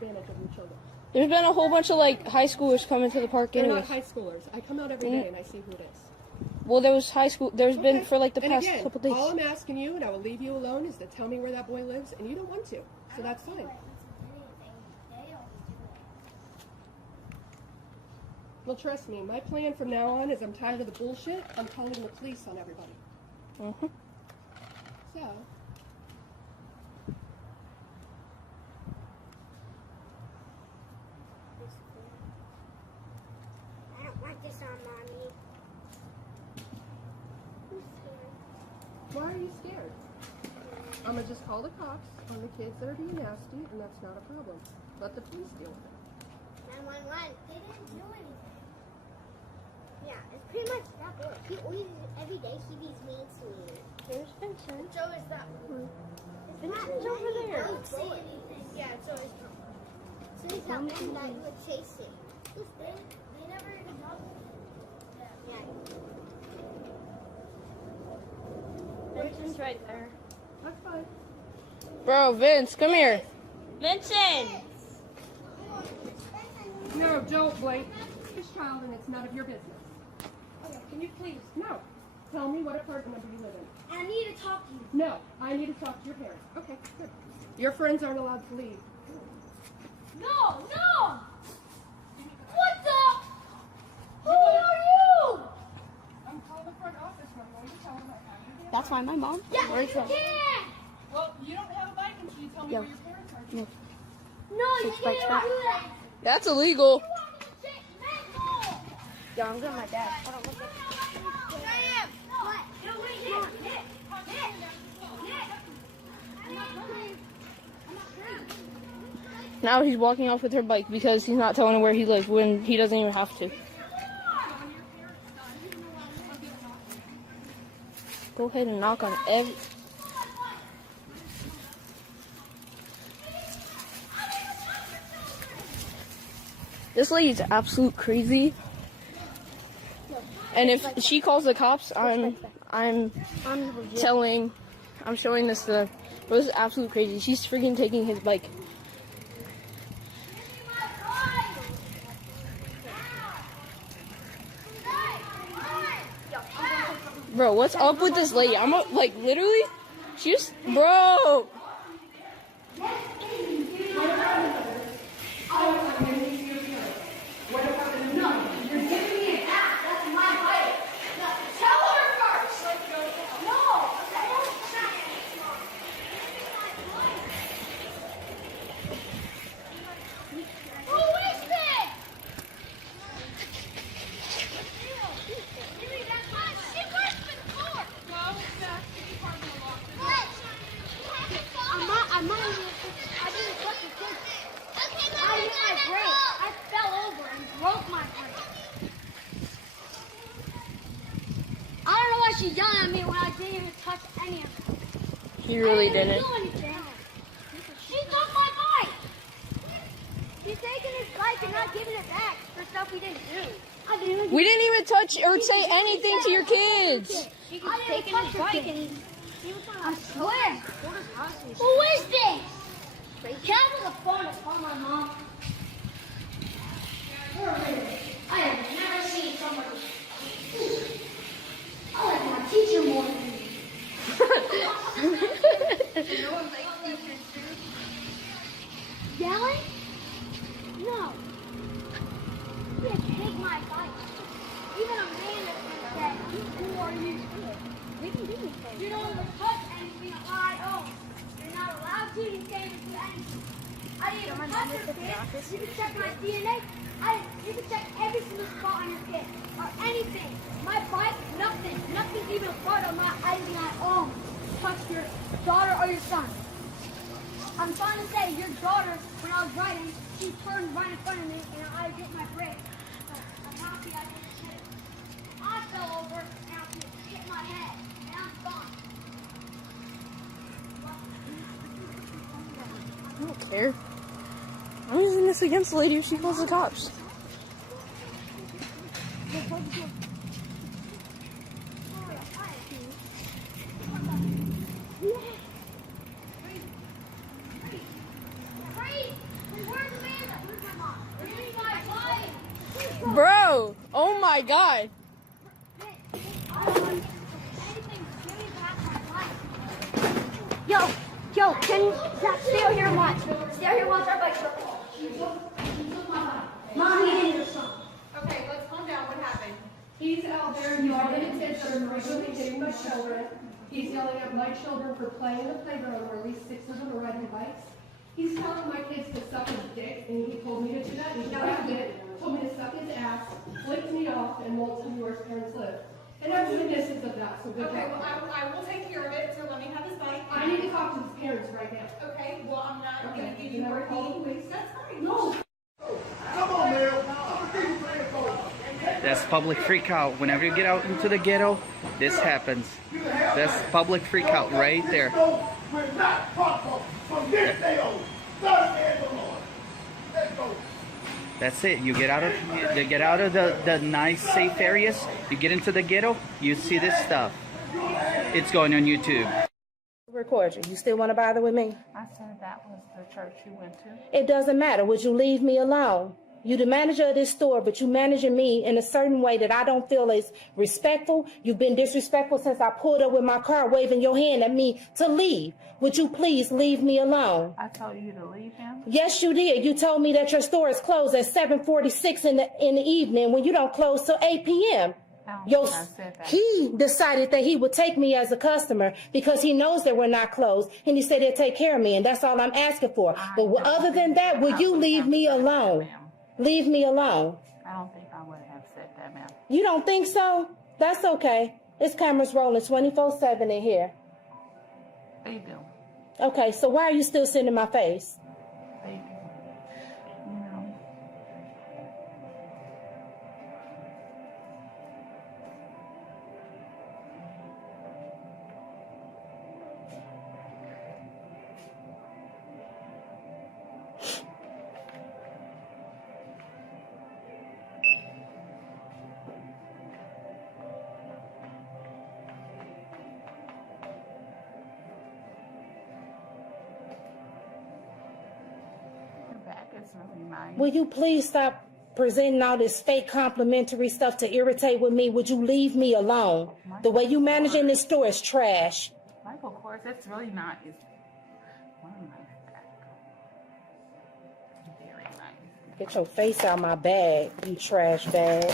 advantage of your children. There's been a whole bunch of like high schoolers coming to the park. They're anyways. not high schoolers. I come out every day and I see who it is. Well, there was high school. There's been for like the and past again, couple days. All I'm asking you, and I will leave you alone, is to tell me where that boy lives, and you don't want to, so that's fine. Well, trust me, my plan from now on is I'm tired of the bullshit. I'm calling the police on everybody. Mm-hmm. So. I don't want this on Mommy. I'm scared. Why are you scared? I'm going to just call the cops on the kids that are being nasty, and that's not a problem. Let the police deal with it. 911. They didn't do anything. Yeah, it's pretty much that boy. He always, every day, he be mean to me. There's Vincent. Joe is that one. Vincent's over there. Don't say anything. Yeah, it's always Joe. So he's that one that you would chase him. They never even talk to him. Yeah. Vincent's right there. That's fine. Bro, Vince, come here. Vincent! No, don't, Blake. It's his child, and it's none of your business. Okay, can you please? No. Tell me what apartment number you live in. I need to talk to you. No, I need to talk to your parents. Okay, good. Your friends aren't allowed to leave. No, no! What the? Who are you? I'm calling the front office. I'm going to tell them I have your That's fine, my mom. Yeah, Where's you that? can! Well, you don't have a bike until you tell me Yo. where your parents are. No. No, you Six bikes can't back. do that. That's illegal. You want me to take mental? Yeah, I'm getting my dad. Hold on, look at Now he's walking off with her bike because he's not telling her where he lives when he doesn't even have to. Go ahead and knock on every... This lady's absolute crazy. And if she calls the cops, I'm showing this to them. But this is absolute crazy. She's freaking taking his bike. Bro, what's up with this lady? I'm like literally, she's bro. She yelled at me when I didn't even touch any of it. He really I didn't. do anything. She took my bike. She's taking his bike and not giving it back for stuff we didn't do. We didn't even touch or say anything to your kids. She was taking his bike and I swear. Who is this? Can I have the phone to call my mom? I have never seen somebody. I like my teacher more than you. Yelling? No. You can't take my bike. Even a man that said, who are you? They can do anything. You don't even touch anything on my own. You're not allowed to. You can't even do anything. I didn't even touch your kid. You can check my DNA. You can check every single spot on your kid. Or anything. My bike, nothing. Nothing's even a part of my anything I own. Touch your daughter or your son. I'm trying to say, your daughter, when I was riding, she turned right in front of me and I hit my brake. I'm happy I didn't hit it. I fell over and I hit my head. And I'm gone. I don't care. I'm using this against the lady if she calls the cops. Where's Oh my god. Yo, can you stay out here and watch? Stay out here and watch our bike. Mom, you didn't. Okay, let's calm down. What happened? He's out there yelling at kids that are regularly hitting my children. He's yelling at my children for playing in the playground where at least 6 of them are riding bikes. He's telling my kids to suck his dick, and he told me to do that. He grabbed it, told me to suck his ass, flicked me off, and waltzed into where his parents live. And I'm doing this of that, so good Okay, luck. well, I will take care of it, so let me have his bike. I need to talk to his parents right now. Okay, well, I'm not Okay, going to give you you never more call the police? That's fine. No. Come on, man. I'm gonna keep playing for That's public freakout. Whenever you get out into the ghetto, this happens. That's public freakout right there. No, we're not proper from this day on. Thus saith the Lord. Let's go. That's it. You get out of the nice, safe areas. You get into the ghetto, you see this stuff. It's going on YouTube. Record you. You still want to bother with me? I said that was the church you went to. It doesn't matter. Would you leave me alone? You the manager of this store, but you managing me in a certain way that I don't feel is respectful. You've been disrespectful since I pulled up with my car waving your hand at me to leave. Would you please leave me alone? I told you to leave him. Yes, you did. You told me that your store is closed at 7:46 in the evening when you don't close till 8 p.m. I said that. He decided that he would take me as a customer because he knows that we're not closed, and he said he'll take care of me, and that's all I'm asking for. But other than that, will you leave me alone? Leave me alone. I don't think I would have said that, ma'am. You don't think so? That's okay. It's cameras rolling 24/7 in here. They do. Okay, so why are you still sitting in my face? They do. You know. It's really nice. Will you please stop presenting all this fake complimentary stuff to irritate with me? Would you leave me alone? The way you managing this store is trash. Michael Kors, that's really not. It's one nice bag. Very nice. Get your face out my bag, you trash bag.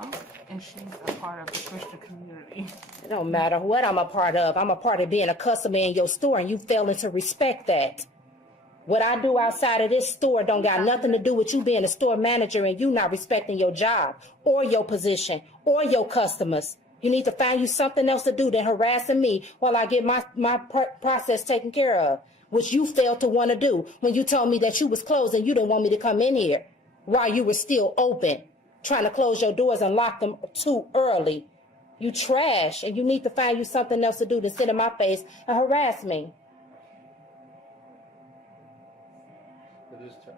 Oh, and she's a part of the Christian community. It don't matter what I'm a part of. I'm a part of being a customer in your store, and you failing to respect that. What I do outside of this store don't got nothing to do with you being a store manager and you not respecting your job or your position or your customers. You need to find you something else to do than harassing me while I get my process taken care of, which you failed to want to do when you told me that you was closed and you didn't want me to come in here while you were still open, trying to close your doors and lock them too early. You trash, and you need to find you something else to do than sit in my face and harass me.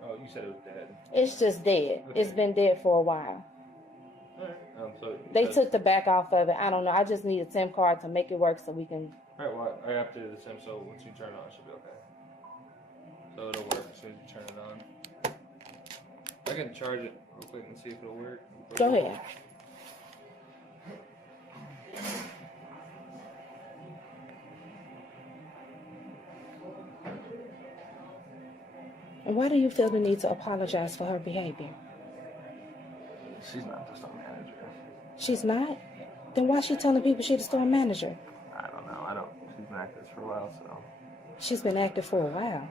Oh, you said it was dead. It's just dead. Okay. It's been dead for a while. Alright, so They took the back off of it. I don't know. I just need a SIM card to make it work so we can. Alright, well, I have to do the SIM, so once you turn it on, it should be okay. So it'll work as soon as you turn it on. I can charge it real quick and see if it'll work. Go ahead. And why do you feel the need to apologize for her behavior? She's not the store manager. She's not? Then why is she telling people she's the store manager? I don't know. She's been acting this for a while, so. She's been active for a while.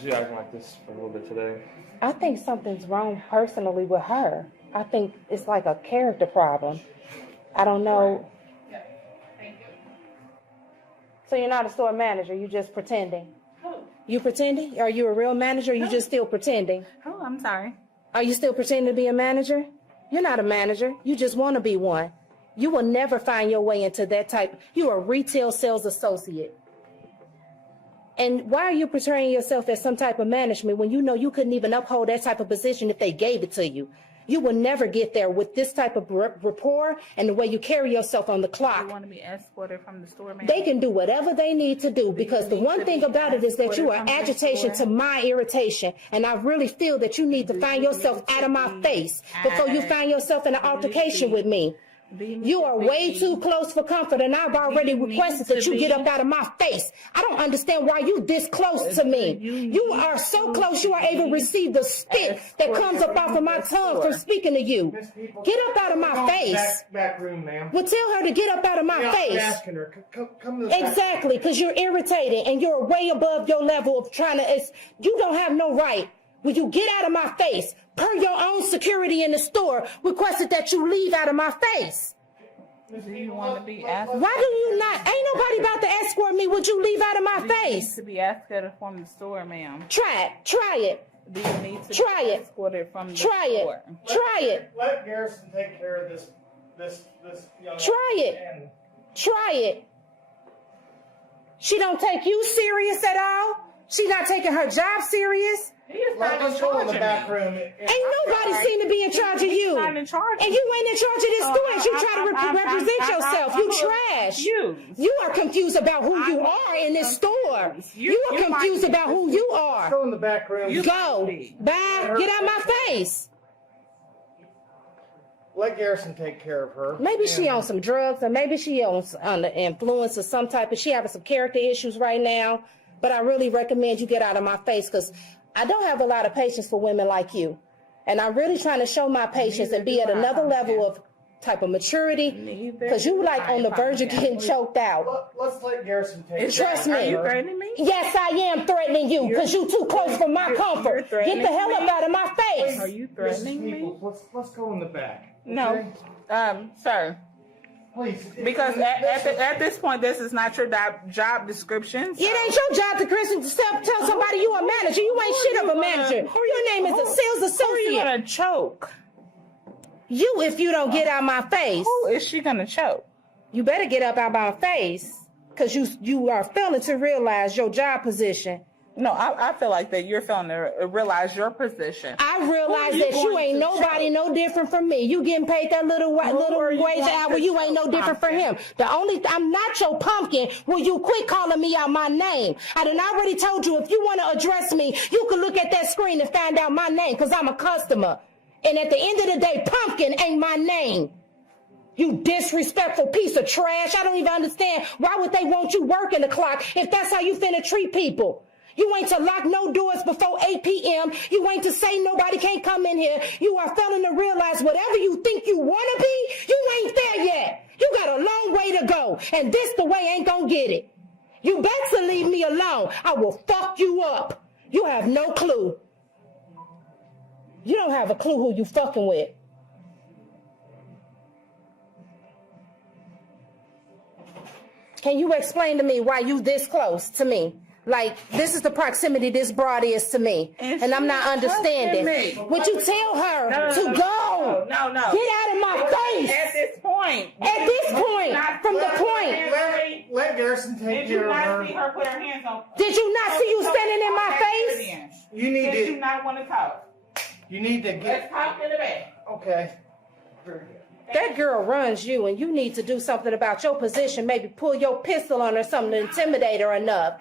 She's acting like this for a little bit today. I think something's wrong personally with her. I think it's like a character problem. I don't know. Yeah, thank you. So you're not a store manager, you're just pretending. Who? You pretending? Are you a real manager or you just still pretending? Oh, I'm sorry. Are you still pretending to be a manager? You're not a manager. You just want to be one. You will never find your way into that type. You're a retail sales associate. And why are you portraying yourself as some type of management when you know you couldn't even uphold that type of position if they gave it to you? You will never get there with this type of rapport and the way you carry yourself on the You clock. want to be escorted from the store, ma'am? They can do whatever they need to do, because the one thing about it is that you are agitation to my irritation, and I really feel that you need to find yourself out of my face before you find yourself in an altercation with me. You are way too close for comfort, and I've already requested that you get up out of my face. I don't understand why you this close to me. You are so close you are able to receive the spit that comes up off of my tongue from speaking to you. Get up out of my face. Back room, ma'am. Well, tell her to get up out of my I'm face. asking her. Come to the back. Exactly, because you're irritated and you're way above your level of trying to. You don't have no right. Will you get out of my face? Per your own security in the store, requested that you leave out of my face. Do you want to be escorted? Why do you not? Ain't nobody about to escort me. Would you leave out of my Do you need face? to be escorted from the store, ma'am? Try it. Try it. Do you need to Try be it. escorted from the Try it. store? Try it. Let Garrison take care of this young Try it. and Try it. She don't take you serious at all. She not taking her job serious. He is Let not in us go in charge the of back me. room. Ain't nobody seem to be in charge of you. He's not in charge. And you ain't in charge of this store. And you try to represent yourself. You trash. You are confused about who you are in this store. You are confused about who you are. Go in the back room. Go. Bye. Get out my face. Let Garrison take care of her. Maybe she on some drugs, or maybe she on the influence of some type of. She having some character issues right now. But I really recommend you get out of my face, because I don't have a lot of patience for women like you. And I'm really trying to show my patience and be at another level of type of maturity, because you like on the verge of getting choked out. Let's let Garrison take Trust care of her. me. Are you threatening me? Yes, I am threatening you, because you too close for my comfort. Get the hell up out of my face. Are you threatening Mrs. me? Peoples, let's go in the back. No, okay? sir. Please. Because at this point, this is not your job description. It ain't your job to tell somebody you a manager. You ain't shit of a manager. Your name is a sales Who are you associate. gonna choke? You, if you don't get out my face. Who is she gonna choke? You better get up out my face, because you are failing to realize your job position. No, I feel like that you're failing to realize your position. I realize that you ain't nobody no different from me. You getting paid that little wage hour. You ain't no different from him. I'm not your pumpkin. Will you quit calling me out my name? I done already told you, if you want to address me, you can look at that screen and find out my name, because I'm a customer. And at the end of the day, pumpkin ain't my name. You disrespectful piece of trash. I don't even understand. Why would they want you working the clock if that's how you finna treat people? You ain't to lock no doors before 8 p.m. You ain't to say nobody can't come in here. You are failing to realize whatever you think you want to be, you ain't there yet. You got a long way to go, and this the way ain't gonna get it. You better leave me alone. I will fuck you up. You have no clue. You don't have a clue who you fucking with. Can you explain to me why you this close to me? Like, this is the proximity this broad is to me. And I'm not understanding. Would you tell her to go? No. Get out of my face. At this point. At this point. From the point. Let Garrison take care of her. Did you not see her put her hands on? Did you not see you standing in my face? You need Did to. you not want to talk? You need to Let's get. talk in the back. Okay. Very good. That girl runs you, and you need to do something about your position. Maybe pull your pistol on her, something to intimidate her enough.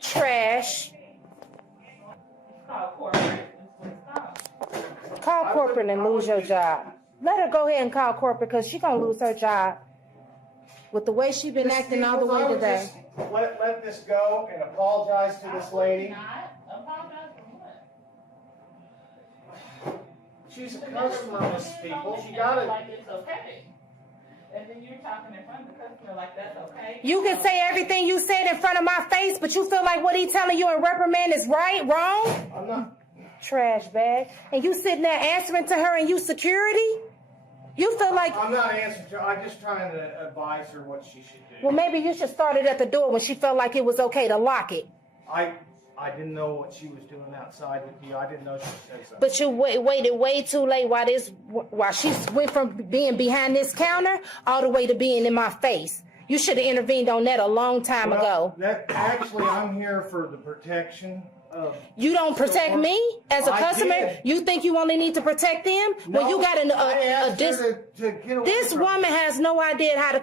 Trash. Call corporate and lose your job. Let her go ahead and call corporate, because she's going to lose her job. With the way she's been acting all the way today. Let this go and apologize to this lady. She's a customer, Mrs. People. She got it. Like it's okay. And then you're talking in front of the customer like that's okay. You can say everything you said in front of my face, but you feel like what he telling you in reprimand is wrong? I'm not. Trash bag. And you sitting there answering to her and you security? You feel like... I'm not answering to her. I'm just trying to advise her what she should do. Well, maybe you should start it at the door when she felt like it was okay to lock it. I didn't know what she was doing outside with you. I didn't know she said something. But you waited way too late while she went from being behind this counter all the way to being in my face. You should have intervened on that a long time ago. Actually, I'm here for the protection You don't protect me as a I customer? did. You think you only need to protect them? Well, you got this woman has no idea how to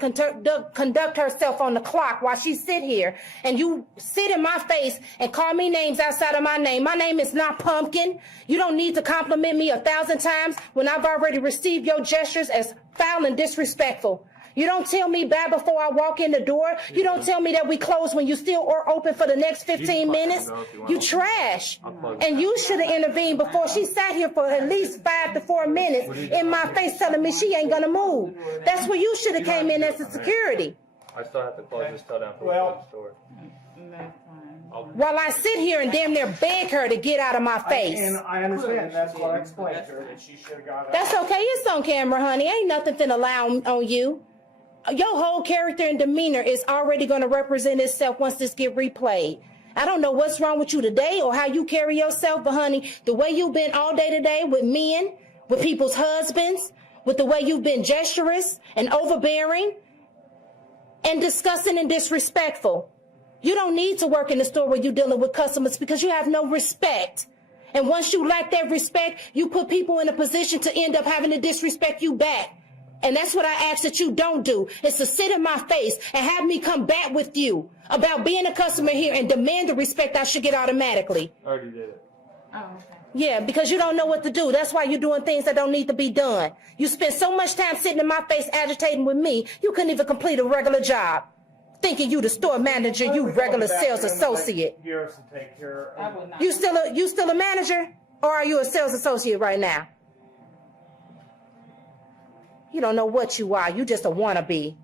conduct herself on the clock while she sit here, and you sit in my face and call me names outside of my name. My name is not Pumpkin. You don't need to compliment me 1,000 times when I've already received your gestures as foul and disrespectful. You don't tell me bye before I walk in the door. You don't tell me that we close when you still are open for the next 15 minutes. You trash. And you should have intervened before she sat here for at least 5 to 4 minutes in my face telling me she ain't gonna move. That's where you should have came in as a security. I still have to close this till down for the store. While I sit here and damn near beg her to get out of my face. And I understand. That's what I explained to her, that she should have got out. That's okay. It's on camera, honey. Ain't nothing finna lie on you. Your whole character and demeanor is already going to represent itself once this get replayed. I don't know what's wrong with you today or how you carry yourself, but honey, the way you've been all day today with men, with people's husbands, with the way you've been gesturous and overbearing and disgusting and disrespectful. You don't need to work in the store where you're dealing with customers because you have no respect. And once you lack that respect, you put people in a position to end up having to disrespect you back. And that's what I ask that you don't do, is to sit in my face and have me come back with you about being a customer here and demand the respect I should get automatically. I already did it. Oh, okay. Yeah, because you don't know what to do. That's why you're doing things that don't need to be done. You spend so much time sitting in my face agitating with me, you couldn't even complete a regular job. Thinking you the store manager, you regular sales associate. I will not. You still a manager? Or are you a sales associate right now? You don't know what you are. You just a wannabe.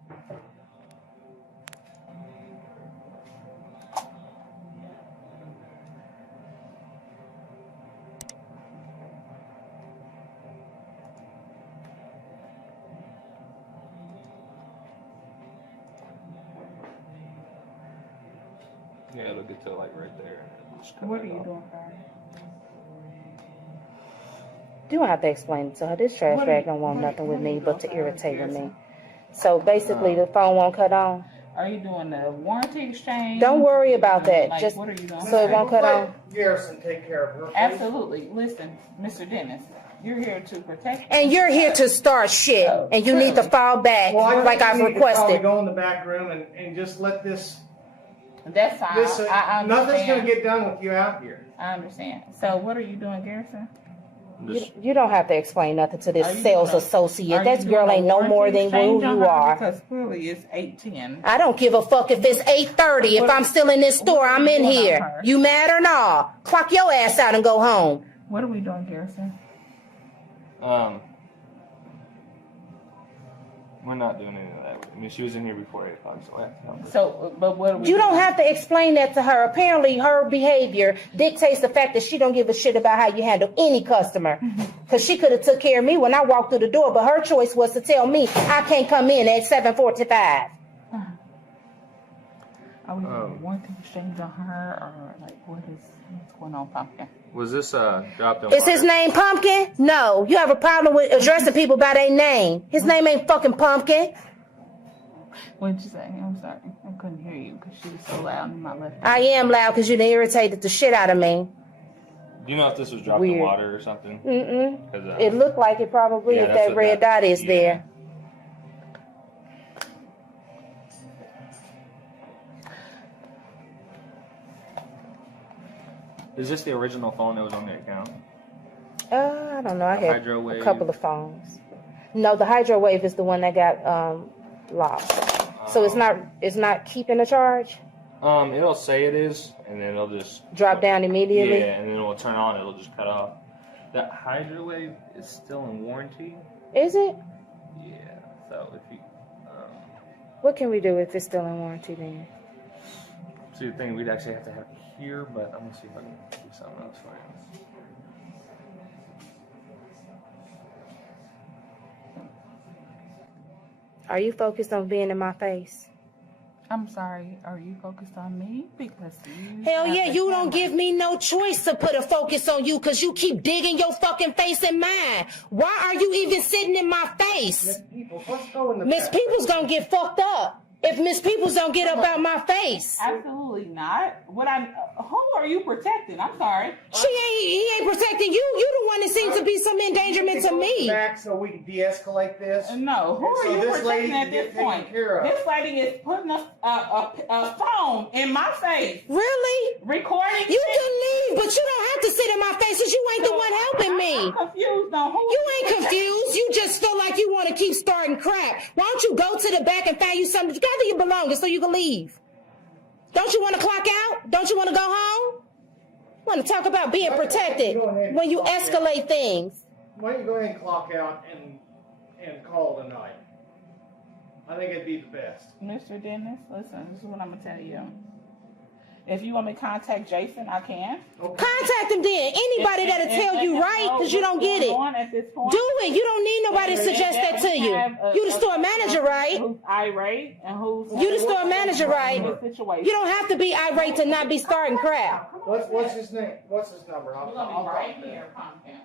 Yeah, it'll get to like right there. What are you doing, Barry? You don't have to explain it to her. This trash bag don't want nothing with me but to irritate with me. So basically, the phone won't cut on. Are you doing the warranty exchange? Don't worry about that. Like, Just what are you doing? so it won't cut on. Garrison, take care of her. Absolutely. Listen, Mr. Dennis, you're here to protect. And you're here to start shit, and you need to fall back like I've requested. Go in the back room and just let this. That's fine. This I understand. nothing's gonna get done with you out here. I understand. So what are you doing, Garrison? You don't have to explain nothing to this Are you sales doing a- associate. are That you girl doing a ain't no more warranty than exchange who on you her? are. Because clearly it's 8:10. I don't give a fuck if it's 8:30. If I'm still in this store, I'm in here. You mad or not? Clock your ass out and go home. What are we doing, Garrison? We're not doing any of that. I mean, she was in here before 8 o'clock, so I have to help her. So, but what are we You doing? don't have to explain that to her. Apparently, her behavior dictates the fact that she don't give a shit about how you handle any customer. Because she could have took care of me when I walked through the door, but her choice was to tell me I can't come in at 7:45. Are we doing a warranty exchange on her, or like what's going on, Pumpkin? Was this dropped in Is his name Pumpkin? No. You have a problem with addressing people by their name. His name ain't fucking Pumpkin. What did you say? I'm sorry. I couldn't hear you because she was so loud in my left ear. I am loud because you done irritated the shit out of me. Do you know if this was dropped in Weird. water or something? 'Cause, It looked like it probably yeah, if that's that what red dot is yeah. there. Is this the original phone that was on the account? I don't know. I The had Hydro a Wave? couple of phones. No, the Hydro Wave is the one that got locked. So it's not keeping a charge. It'll say it is, and then it'll just Drop down immediately. Yeah, and then it'll turn on. It'll just cut off. That Hydro Wave is still in warranty. Is it? Yeah. So if you What can we do if it's still in warranty then? see the thing, we'd actually have to have it here, but I'm gonna see if I can do something else for you. Are you focused on being in my face? I'm sorry. Are you focused on me? Because you Hell have yeah, the you don't camera. give me no choice to put a focus on you because you keep digging your fucking face in mine. Why are you even sitting in my face? Miss Peoples, let's go in the Miss back. Peoples gonna get fucked up. if Miss Peoples don't get up out my face. Absolutely not. Who are you protecting? I'm sorry. He ain't protecting you. You the one that seems to be some endangerment to me. Back so we can de-escalate this. No, who are you protecting at this point? This lady is putting a phone in my face. Really? Recording. You can leave, but you don't have to sit in my face because you ain't the one helping me. I'm confused on who. You ain't confused. You just feel like you want to keep starting crap. Why don't you go to the back and find you something? Gather your belongings so you can leave. Don't you want to clock out? Don't you want to go home? Want to talk about being protected when you escalate things? Why don't you go ahead and clock out and call it a night? I think it'd be the best. Mr. Dennis, listen, this is what I'm going to tell you. If you want me to contact Jason, I can. Okay. Contact him then. Anybody that'll tell you right because you don't get it. Do it. You don't need nobody to suggest that to you. You the store manager, right? Who's irate and who's... You the store manager, right? You don't have to be irate to not be starting crap. What's his name? What's his number? I'll right talk here, Pumpkin.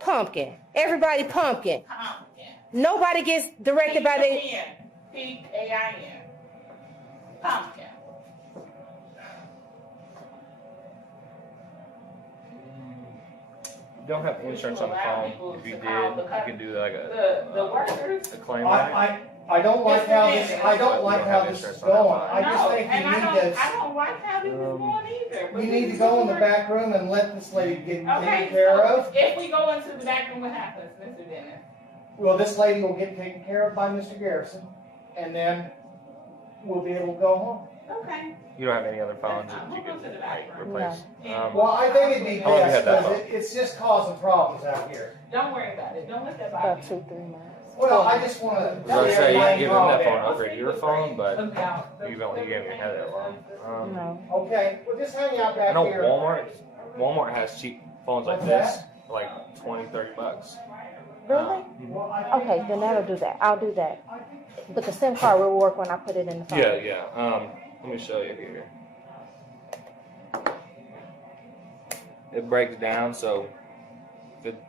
Pumpkin. Everybody pumpkin. Nobody gets directed by the... P-A-I-N. Pumpkin. You don't have insurance on the phone. If you did, you can do like a claim. I don't like how this. I don't like how this is going. I just think you need to. I don't like how this is going either. You need to go in the back room and let this lady get taken care of. If we go into the back room, what happens, Mr. Dennis? Well, this lady will get taken care of by Mr. Garrison, and then we'll be able to go home. Okay. You don't have any other phones that you can replace? Well, I think it'd be how long have you best had that because phone? it's just causing problems out here. Don't worry about it. Don't let that bother About 2-3 months. Well, I just want to. I was going to say, you can give them that phone, upgrade your phone, but you haven't even had that long. No. Okay, well, just hang out back I know here. Walmart has cheap phones like this, for like $20-$30. Really? Okay, then that'll do that. I'll do that. But the SIM card will work when I put it in the phone. Yeah. Let me show you here. It breaks down, so if it